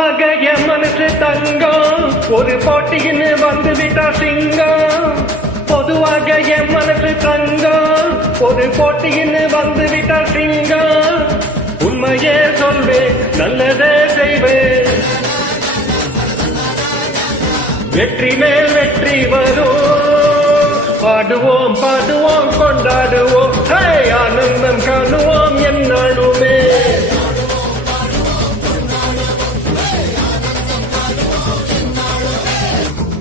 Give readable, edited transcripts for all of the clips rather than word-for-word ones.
பொதுவாக என் மனசு தங்கம், ஒரு போட்டின்னு வந்துவிட்டா சிங்கம். பொதுவாக என் மனசு தங்கம், ஒரு போட்டின்னு வந்துவிட்டா சிங்கம். உண்மையே சொல்வேன், நல்லதே செய்வேன், வெற்றி மேல் வெற்றி வரும். பாடுவோம் பாடுவோம் கொண்டாடுவோம், ஆனந்தம் காணுவோம் என்னாலுமே.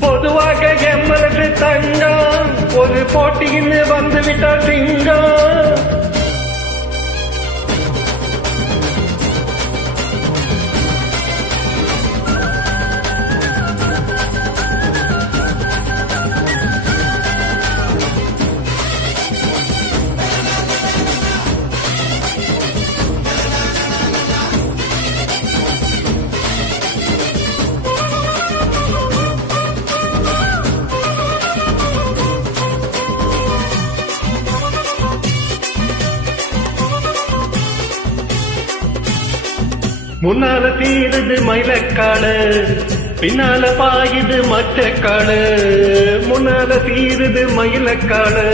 பொதுவாக என் மனசு தங்கம், ஒரு போட்டின்னு வந்துவிட்டா சிங்கம். முன்னால தீருது மயிலக்காடு, பின்னால பாயுது மச்சக்காடு. முன்னால தீருது மயிலக்காடு,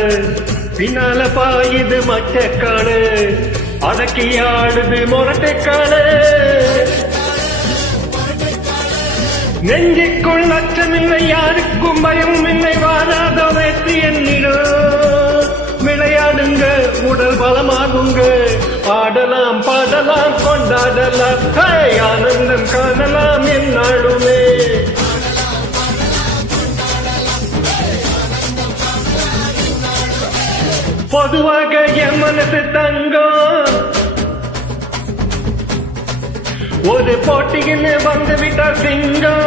பின்னால பாயுது மச்சக்காடு. அடக்கி ஆடுது மொரட்டைக்காடு. நெஞ்சுக்குள் அச்சமில்லை, யாருக்கும் பயமும் இல்லை, வாராத வெற்றி என்னிடம். விளையாடுங்க, உடல் பலமாகுங்க, ஆடலாம் பாடலாம் கொண்டாடலாம், ஆனந்தம் காணலாம் என்னாலுமே. பொதுவாக என் மனசு தங்கம், ஒரு போட்டின்னு வந்துவிட்டா சிங்கம்.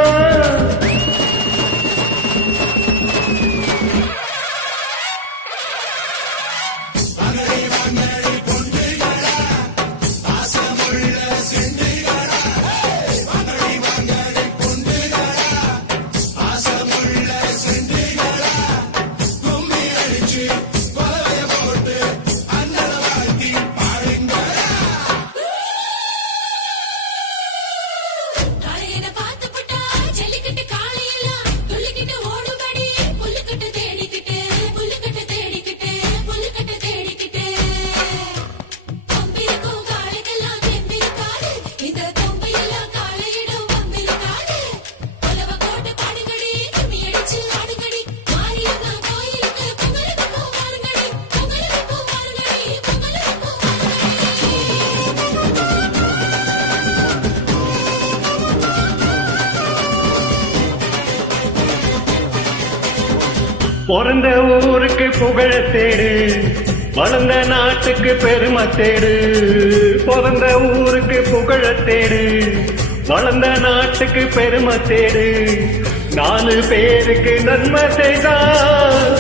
பிறந்த ஊருக்கு புகழ தேடு, வளர்ந்த நாட்டுக்கு பெருமை தேடு. பிறந்த ஊருக்கு புகழ தேடு, வளர்ந்த நாட்டுக்கு பெருமை தேடு. 4 பேருக்கு நன்மை செய்தார்,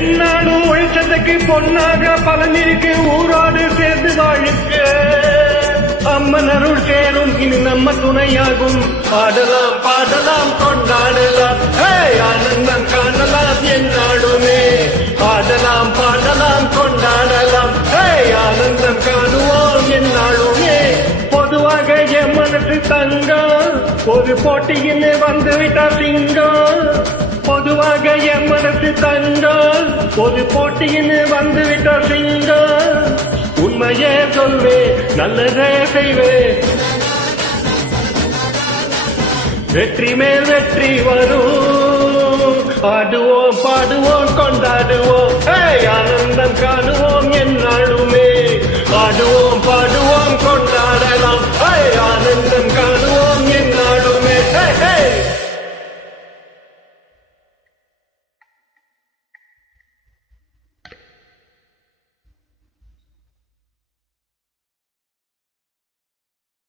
என்னாலும் உழைச்சதுக்கு பொன்னாக பலனிருக்கு. ஊரோடு சேர்ந்து வாழுக்க, அம்மன் அருள் சேரும், இனி நம்ம துணையாகும். பாடலாம் பாடலாம் கொண்டாடலாம், ஆனந்தம் காணலாம் என்னாலுமே. பாடலாம் பாடலாம் கொண்டாடலாம், ஆனந்தம் காணுவோம் என்னாலுமே. பொதுவாக என் மனசு தங்கம், ஒரு போட்டின்னு வந்துவிட்டா சிங்கம். பொதுவாக என் மனசு தங்கம், ஒரு போட்டின்னு வந்துவிட்டா சிங்கம். உண்மையே சொல்வேன், நல்லதே செய்வேன், வெற்றி மேல் வெற்றி வரும். ஆடுவோம் பாடுவோம் கொண்டாடுவோம்,